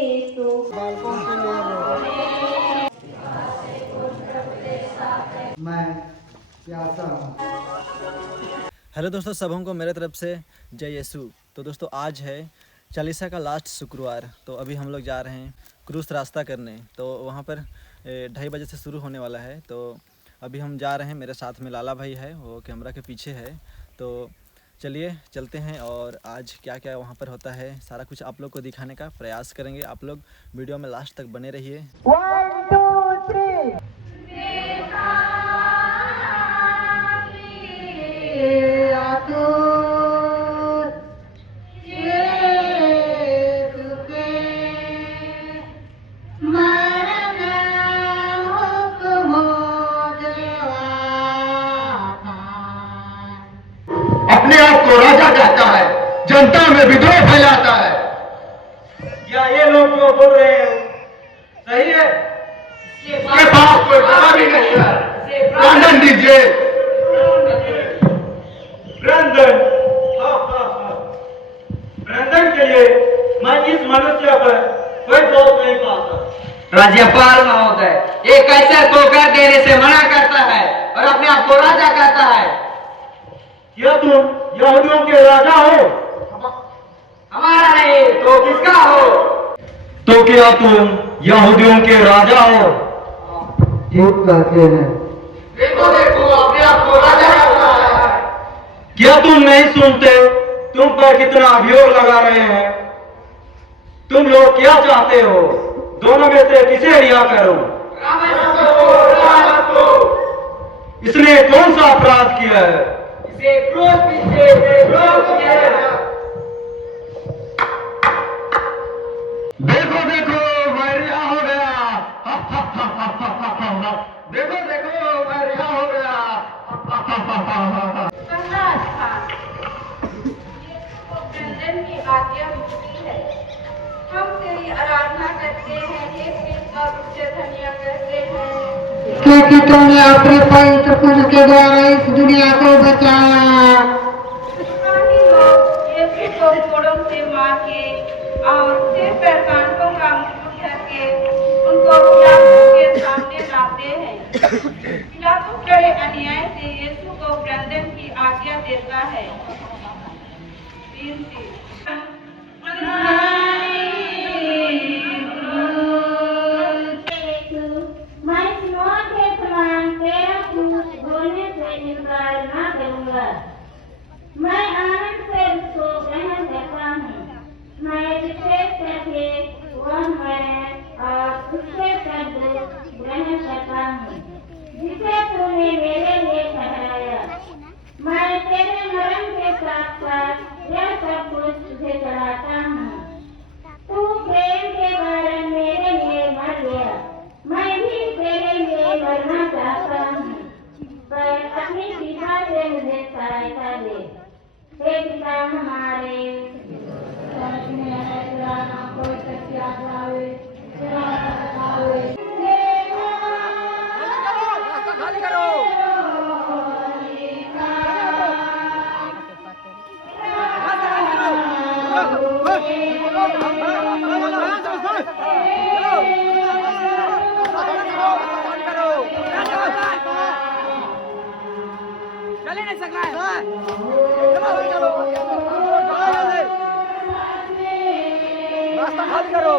बालकों के लिए मैं प्यासा हूँ। हेलो दोस्तों, सबों को मेरे तरफ से जय यीशु। तो दोस्तों आज है चालीसा का लास्ट शुक्रवार। तो अभी हम लोग जा रहे हैं क्रूस रास्ता करने। तो वहाँ पर 2:30 बजे से शुरू होने वाला है। तो अभी हम जा रहे हैं, मेरे साथ में लाला भाई है, वो कैमरा के पीछे है। तो चलिए चलते हैं और आज क्या क्या वहाँ पर होता है सारा कुछ आप लोग को दिखाने का प्रयास करेंगे। आप लोग वीडियो में लास्ट तक बने रहिए। 1 2 3 अपने आप को राजा कहता है, जनता में विद्रोह फैलाता है। क्या ये लोग जो बोल रहे हैं सही है? के पास कोई जवाब ही नहीं है। लंदन दीजिए। ब्रंदन, ब्रंदन के लिए मैं इस मनुष्य पर कोई दोष नहीं पाता। राज्यपाल महोदय एक कैसर को कर देने से मना करता है और अपने आप को राजा कहता है। क्या तुम यहूदियों के राजा हो? हमारा नहीं तो किसका हो? तो क्या तुम यहूदियों के राजा हो? ठीक कहते हैं। देखो देखो, अपने आप को राजा कहता है। क्या तुम नहीं सुनते? तुम पर कितना अभियोग लगा रहे हैं। तुम लोग क्या चाहते हो? दोनों में से किसे रिहा करो? इसने कौन सा अपराध किया है? इसे क्रूस पीछे किया है। देखो देखो, मैं रिहा हो गया। देखो देखो, मैं रिहा हो गया। ब्रंदन की आज्ञा मुक्ति है। हम तेरी आराधना करते हैं, हे कृष्ण और उच्च धनिया करते हैं, क्योंकि तुमने अपने पवित्र पुत्र के द्वारा इस दुनिया को बचाया। पुरानी लोग यीशु को कोड़ों से मार के और सिर पर कांटों का मुकुट ढक के उनको पिलातुस के सामने लाते हैं। पिलातुस बड़े अन्याय से यीशु को ब्रंदन की आज्ञा देता है। मैं सिमोन के समान तेरा क्रूस बोलने से इनकार न करूंगा। मैं आनंद से उसको ग्रहण करता हूँ। मैं विशेष करके वह मैं और उसके शब्द ग्रहण करता हूँ जिसे तूने मेरे लिए ठहराया। मैं तेरे मरण के साथ साथ यह सब कुछ तुझे चढ़ाता हूँ। तू प्रेम के कारण मेरे लिए मर गया। मैं भी तेरे लिए मरना चाहता हूँ, पर अपनी कृपा से मुझे सहायता दे। हे पिता हमारे, चले नहीं सकना है। रास्ता खाली करो।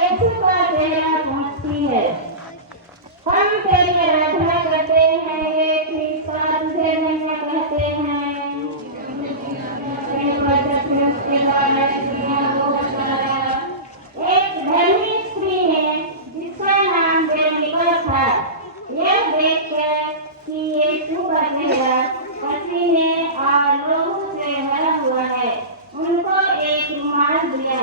यीशु का चेहरा पहुंचती है। हम तेरी आराधना करते हैं, ये कृष्ण तुझे धन्य कहते हैं। एक धर्मी स्त्री है जिसका नाम बेनिका था। यह देखकर कि यीशु का चेहरा पसीने और लोहू से भरा हुआ है, उनको एक रुमाल दिया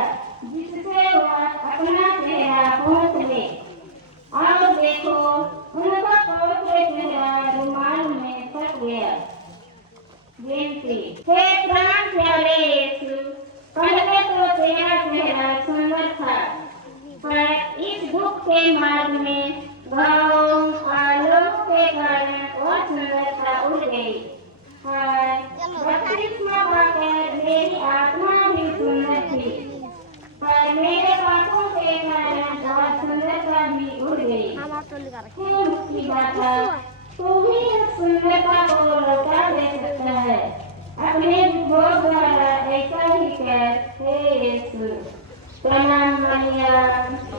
उसकी गाथा तो ही सुंदरता को लौटा दे सकता है। अपने भोग द्वारा ऐसा ही कर हे यीशु। प्रणाम मैया,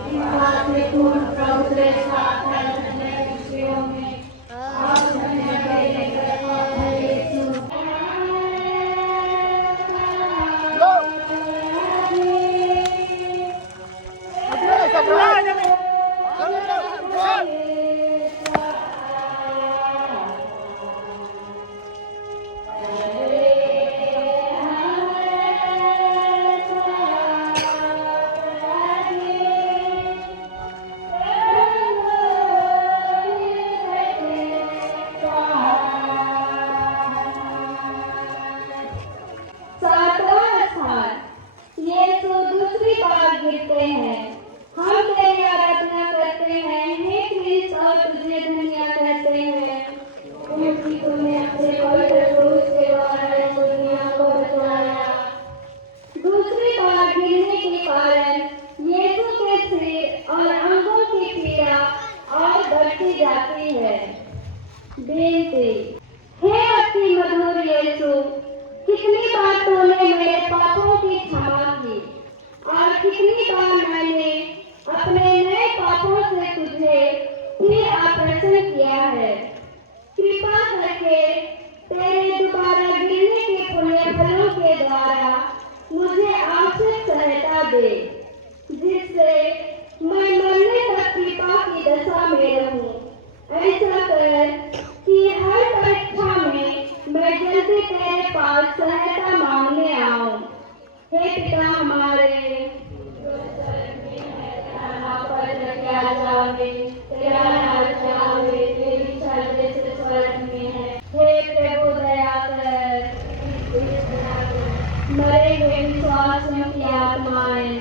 इस बात में पूर्ण प्रभु के साथ है विषयों में आप धन्य है यीशु। यीशु दूसरी बार गिरते हैं। हम तेरी आराधना करते हैं हे क्रिस्त और तुझे धन्य कहते हैं क्योंकि तूने अपने पवित्र क्रूस के द्वारा इस दुनिया को बचाया। दूसरी बार गिरने के कारण यीशु के सिर और अंगों की पीड़ा और बढ़ती जाती है। बेनती हे अति मधुर यीशु, कितनी बार तूने मेरे पापों की क्षमा की और कितनी बार मैंने अपने नए पापों से तुझे फिर आकर्षण किया है। कृपा करके तेरे दोबारा गिरने के पुण्य फलों के द्वारा मुझे आवश्यक सहायता दे, जिससे मैं मरने तक कृपा की दशा में रहूं। ऐसा कर कि हर परीक्षा में मैं जल्दी तेरे पास सहायता मांगने आऊं। हे पिता हमारे जो स्वर्ग में है, तेरा नाम किया जावे, तेरा राज्य आवे, तेरी इच्छा जैसे स्वर्ग में है। हे प्रभु दया कर, मरे हुए विश्वासियों की आत्माएं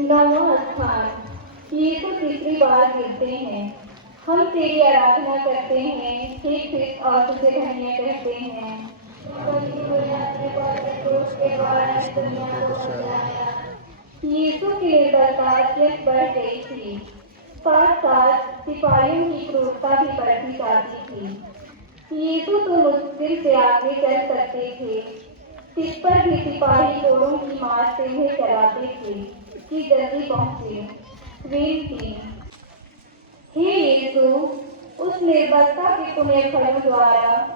नमस्कार। ये तो तीसरी बार गिरते हैं। हम तेरी आराधना करते हैं, हे ख्रिस्त, और तुझे धन्य कहते हैं। यीशु की निर्बलता अत्यंत बढ़ गई थी। साथ साथ सिपाहियों की क्रूरता भी बढ़ती जाती थी। यीशु तो मुश्किल से आगे चल सकते थे, तिस पर भी सिपाही कोड़ों की मार से उन्हें चलाते थे कि जल्दी पहुंचे। विनती, हे यीशु, उस निर्बलता के पुण्य फलों द्वारा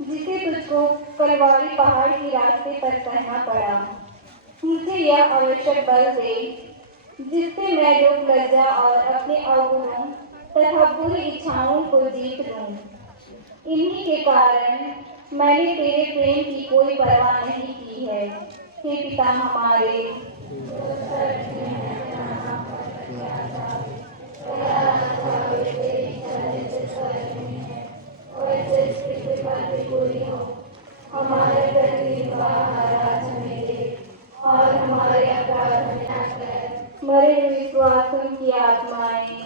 जिसे तुझको कलवारी पहाड़ के रास्ते पर सहना पड़ा, मुझे यह आवश्यक बल दे जिससे मैं लोक लज्जा और अपने अवगुणों तथा बुरी इच्छाओं को जीत लूं। इन्हीं के कारण मैंने तेरे प्रेम की कोई परवाह नहीं की है। हे पिता हमारे, हमारे और हमारे अपराध में न कर, मरे विश्वासों की आत्माएं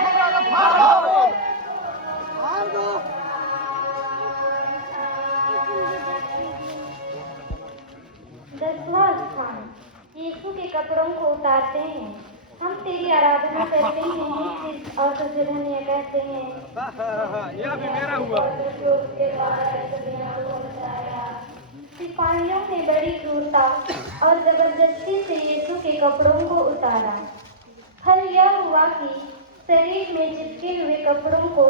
कपड़ा उतारो। दसवां स्थान, यीशु के कपड़ों को उतारते हैं। हम तेरी आराधना करते हैं और तुझे धन्य कहते हैं। यह भी मेरा हुआ। सिपाहियों ने बड़ी क्रूरता और जबरदस्ती से यीशु के कपड़ों को उतारा। फल यह हुआ कि शरीर में चिपके हुए कपड़ों को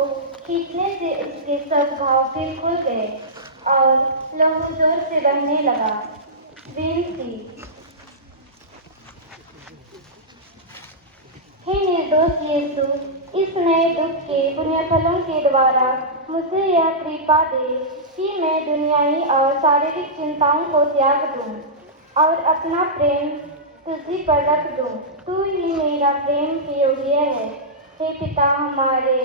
खींचने से उसके सब घाव फिर खुल गए और लहू जोर से बहने लगा। विनती, हे निर्दोष यीशु, इस नए दुख के पुण्यफलों के द्वारा मुझे यह कृपा दे कि मैं दुनियावी और शारीरिक चिंताओं को त्याग दूं और अपना प्रेम तुझी पर रख दूं। तू ही मेरा प्रेम के योग्य है। हे पिता हमारे,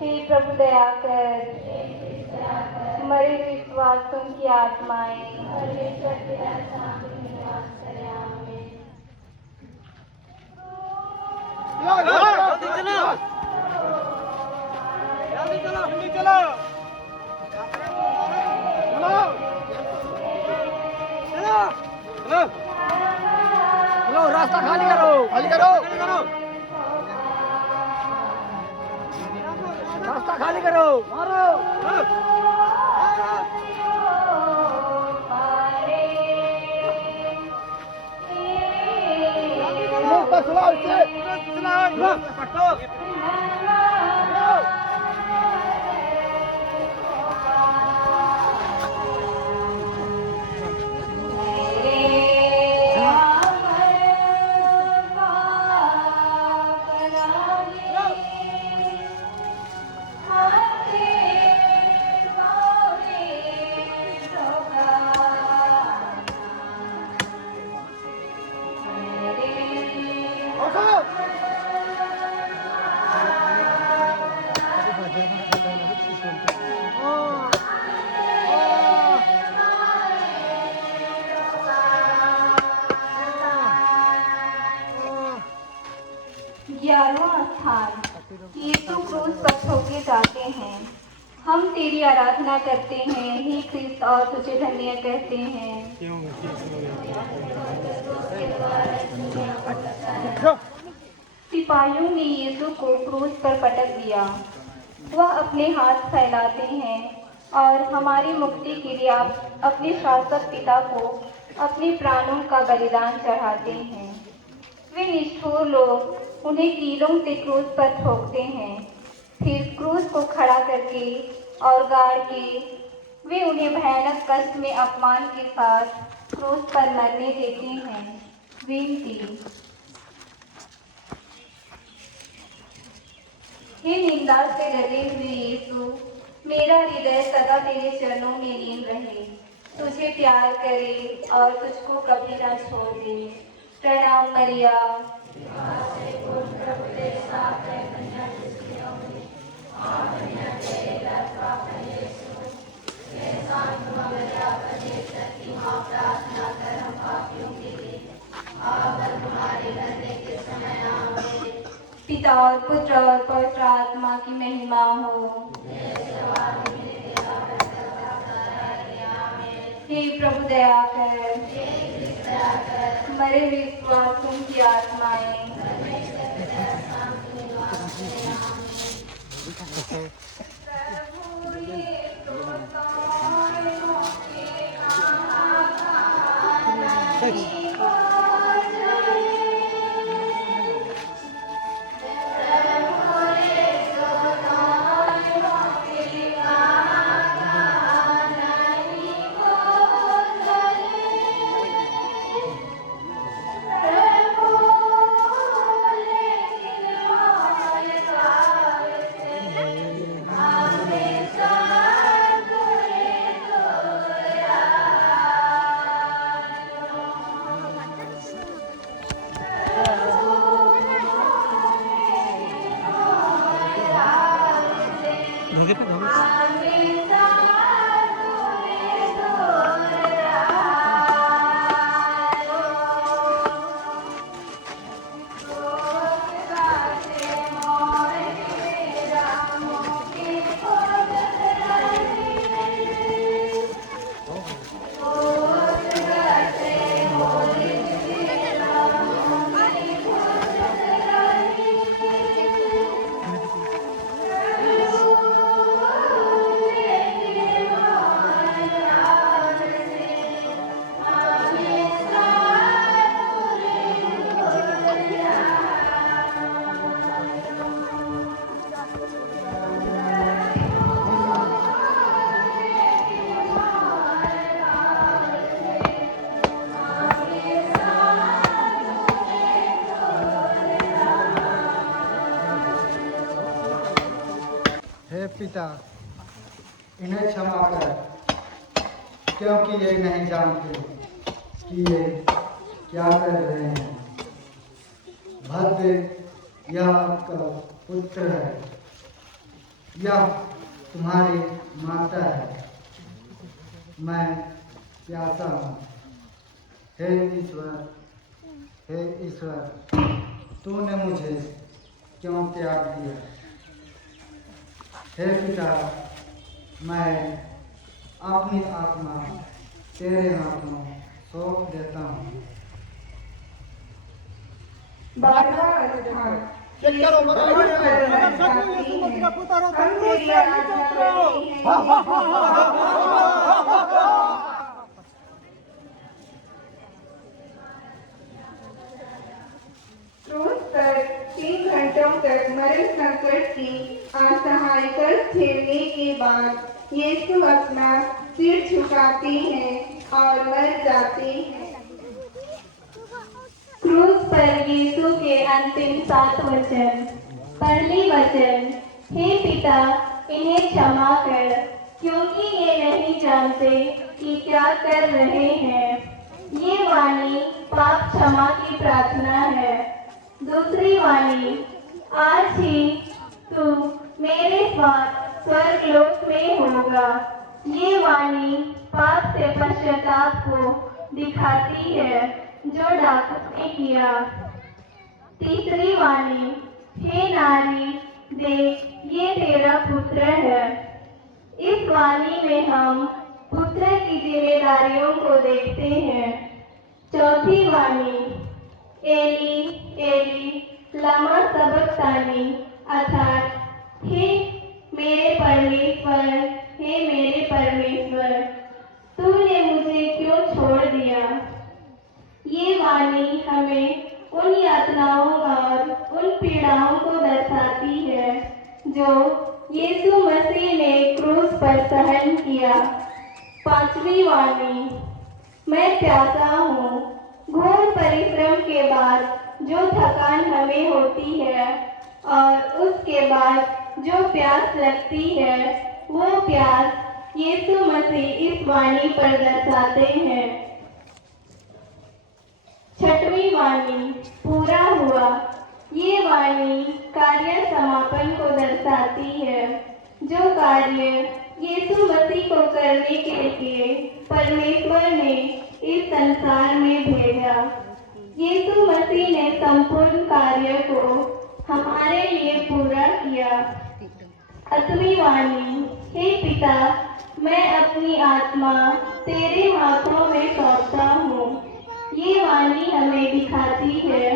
हे प्रभु दया कर, मरे विश्वासों की आत्माएं रास्ता खाली करो, खाली करो, रास्ता खाली करो, मारो। ग्यारहवां स्थान। यीशु क्रूस पर ठोके जाते हैं। हम तेरी आराधना करते हैं हे क्रिस्त और तुझे धन्य कहते हैं। सिपाहियों ने यीशु को क्रूस पर पटक दिया। वह अपने हाथ फैलाते हैं और हमारी मुक्ति के लिए अपने शासक पिता को अपने प्राणों का बलिदान चढ़ाते हैं। वे निष्ठुर लोग उन्हें कीलों से क्रूस पर ठोकते हैं, फिर क्रूस को खड़ा करके और गाड़ के वे उन्हें भयानक कष्ट में अपमान के साथ क्रूस पर मरने देते हैं। विनती। हे निंदा से डरे हुए यीशु, मेरा हृदय सदा तेरे चरणों में लीन रहे, तुझे प्यार करे और तुझको कभी न छोड़ दे। प्रणाम मरिया। पिता और पुत्र और पवित्र आत्मा की महिमा हो। हे प्रभु दया कर, मरे विश्वासों की आत्माएं पिता, इन्हें क्षमा कर, क्योंकि ये नहीं जानते कि ये क्या कर रहे हैं। भद्र, यह आपका पुत्र है, यह तुम्हारी माता है। मैं प्यासा हूँ। हे ईश्वर, तूने मुझे क्यों त्याग दिया। हे पिता, मैं अपनी आत्मा तेरे हाथों सौंप देता हूँ। 12वां अध्याय। हम तेरी आराधना करते हैं। क्रूस पर 3 घंटों तक मरण संकट की असहाय कष्ट झेलने के बाद यीशु अपना सिर झुकाते हैं और मर जाते हैं। क्रूस पर यीशु के अंतिम 7 वचन। पहली वचन, हे पिता, इन्हें क्षमा कर, क्योंकि ये नहीं जानते कि क्या कर रहे हैं। ये वाणी पाप क्षमा की प्रार्थना है। दूसरी वाणी, आज ही तू मेरे साथ स्वर्गलोक में होगा। ये वाणी पाप से पश्चाताप को दिखाती है जो डाकू ने किया। तीसरी वाणी, हे नारी, देख ये तेरा पुत्र है। इस वाणी में हम पुत्र की जिम्मेदारियों को देखते हैं। चौथी वाणी, एली एली लमा सबक्तानी, अर्थात हे मेरे परमेश्वर, हे मेरे परमेश्वर, तूने मुझे क्यों छोड़ दिया। ये वाणी हमें उन यातनाओं और उन पीड़ाओं को दर्शाती है जो यीशु मसीह ने क्रूस पर सहन किया। पांचवी वाणी, मैं प्यासा हूँ। घोर परिश्रम के बाद जो थकान हमें होती है और उसके बाद जो प्यास लगती है, वो प्यास यीशु मसीह इस वाणी पर दर्शाते हैं। छठवीं वाणी, पूरा हुआ। ये वाणी कार्य समापन को दर्शाती है। जो कार्य यीशु मसीह को करने के लिए परमेश्वर ने इस संसार में भेजा। यीशु मसीह ने संपूर्ण कार्य को हमारे लिए पूरा किया। 8वीं वाणी, हे पिता, मैं अपनी आत्मा तेरे हाथों में सौंपता हूँ। ये वाणी हमें दिखाती है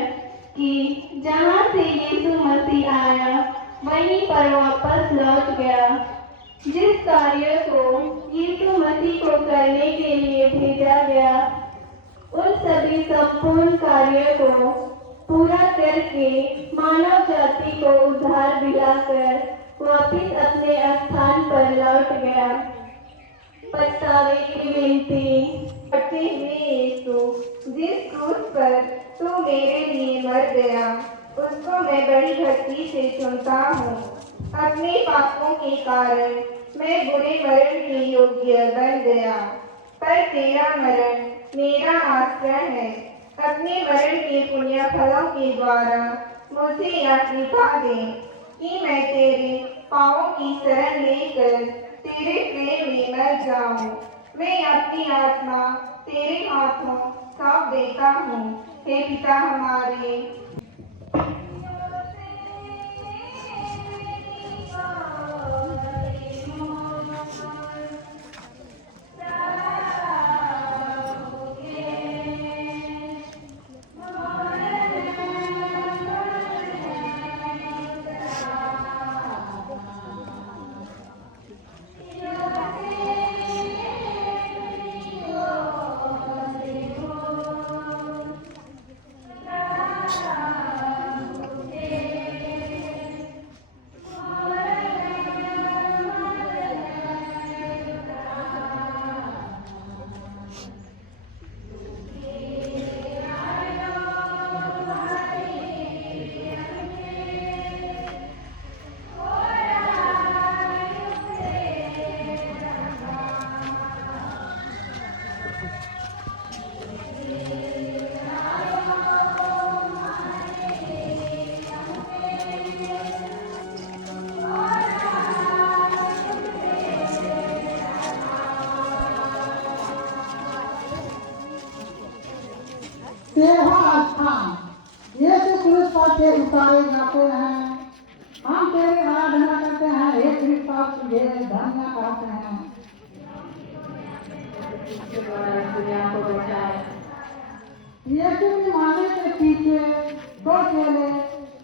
कि जहाँ से यीशु मसीह आया वहीं पर वापस लौट गया। जिस कार्य को यीशु मसीह को करने के लिए भेजा गया, उन सभी संपूर्ण कार्य को पूरा करके मानव जाति को उद्धार दिलाकर वापिस अपने स्थान पर लौट गया। पछतावे की विनती। यीशु, जिस क्रूस पर तू मेरे लिए मर गया, उसको मैं बड़ी भक्ति से चुनता हूँ। अपने पापों के कारण मैं बुरे मरण के योग्य बन गया, पर तेरा मरण मेरा आश्रय है। अपने मरण के पुण्य फलों के द्वारा मुझे यह कृपा दे कि मैं तेरे पाँवों की शरण लेकर तेरे प्रेम में मर जाऊं। मैं अपनी आत्मा तेरे हाथों सौंप देता हूँ। हे पिता हमारे, तेरहवां स्थान, यीशु क्रूस पर से उतारे जाते हैं। हम तेरी आराधना करते हैं, हे कृष्ण तुझे धन्य कहते हैं। यीशु के मारने के पीछे दो चेले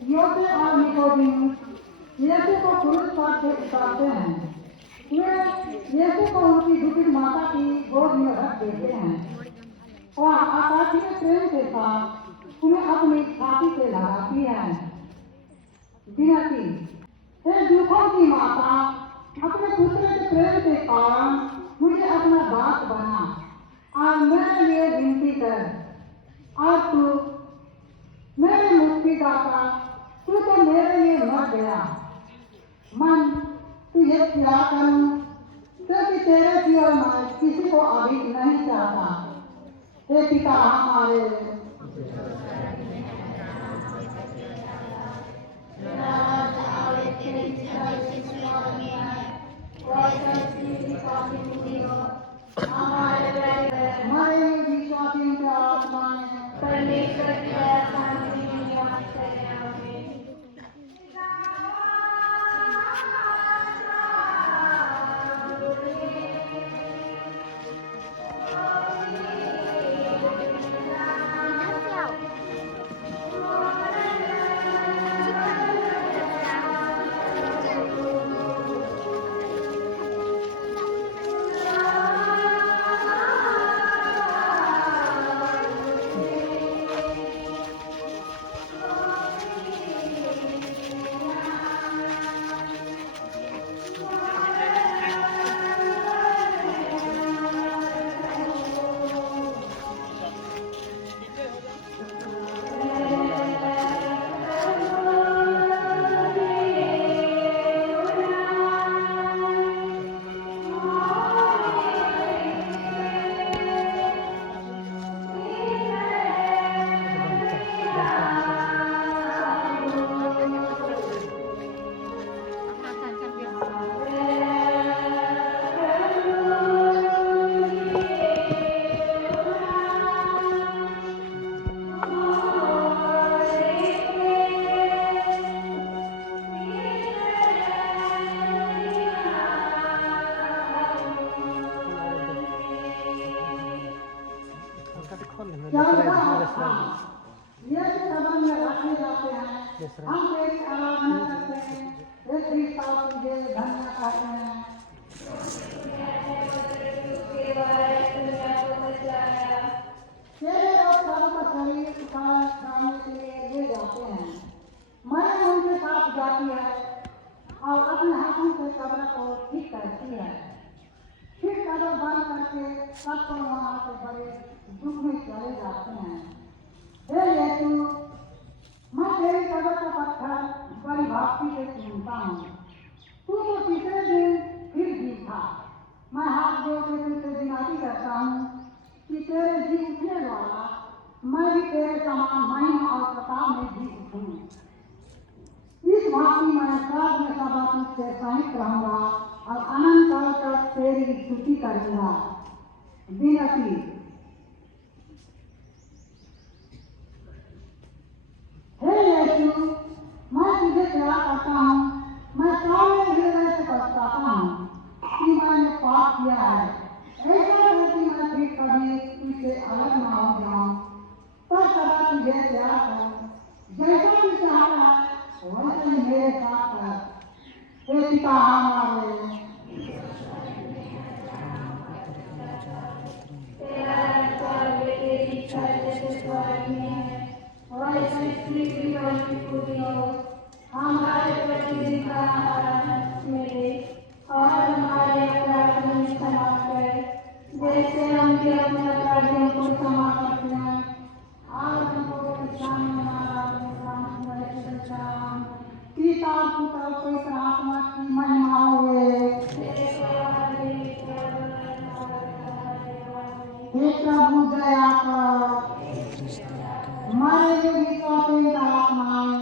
योसेफ और निकोदेमुस यीशु को क्रूस पर उतारते हैं। वे यीशु को उनकी दुखी माता की गोद में रख देते हैं और आकाशीय प्रेम के साथ उन्हें अपनी छाती से लगाती है। विनती, हे दुखों की माता, अपने पुत्र के प्रेम के कारण मुझे अपना दास बना और मेरे लिए विनती कर। और तू मेरे मुक्तिदाता, तू तो मेरे लिए मर गया। मन तुझे क्या करूं, क्योंकि तेरे सिवा मैं किसी को अभी नहीं चाहता। हे पिता हमारे, हमारे विश्वासियों के आत्माएं परमेश्वर की दया शांति में निवास करें। आमीन। ये सदन में रखे जाते हैं। हम तेरी आराधना करते हैं, हे कृष्ण तुझे धन्य कहते हैं। तेरे और सबका शरीर उठाने के लिए ले जाते हैं। मैं उनके साथ जाती है और अपने हाथों से कब्र को ठीक करती है। फिर कब्र बंद करके सबको वहाँ से बड़े दुख में चले जाते हैं। हे यीशु, मैं तेरी कब्र का पत्थर बड़ी भक्ति से चुनता हूँ। तू तो तीसरे दिन फिर जी था। मैं हाथ जोड़ के तुझसे विनती करता हूँ कि तेरे जी उठने वाला मैं भी तेरे समान महिमा और प्रताप में जी उठूँ। इस भांति मैं सब में सदा तुझसे सहित रहूंगा और अनंत काल तक तेरी स्तुति करूंगा। विनती, हे यीशु, मैं तुझे प्यार करता हूँ। मैं सारे हृदय से पछताता हूँ कि मैंने पाप किया है। ऐसा है कि मैं फिर कभी तुझसे अलग न हो जाऊँ, पर सदा तुझे प्यार करूँ। जैसा तू चाहता है वैसे मेरे साथ कर। हे पिता हमारे, तेरा रखवाला तेरी इच्छा जैसे स्वर्ग में है वैसे पृथ्वी पर भी पूरी हो। हमारे प्रतिदिन का आहार हमें दे और हमारे अपराध में क्षमा कर जैसे हम भी अपने अपराधियों को क्षमा करते हैं। और हमको परेशानी में न डालना। पिता पुत्र पवित्र आत्मा की महिमा हुए। हे प्रभु दया कर। हमारे विश्वासी आत्माएं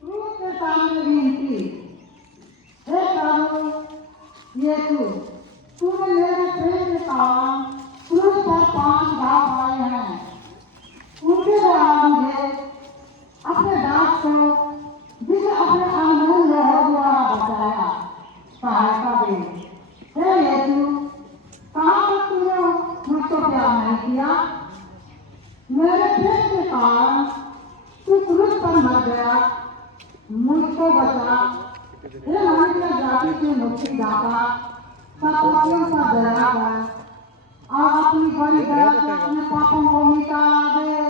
क्रूस के सामने विनती, हे प्रभु यीशु, तूने मेरे प्रेम के कारण क्रूस पर 5 घाव आए हैं। उनके द्वारा मुझे अपने सहायता दे। हे यीशु, कहाँ तक तूने मुझको प्यार नहीं किया? मेरे प्रेम के कारण तू क्रूस पर मर गया, मुझको बचा। हे मनुष्य जाति के मुक्तिदाता, सब पापियों पर दया कर और अपनी बड़ी दया से अपने पापों को मिटा दे।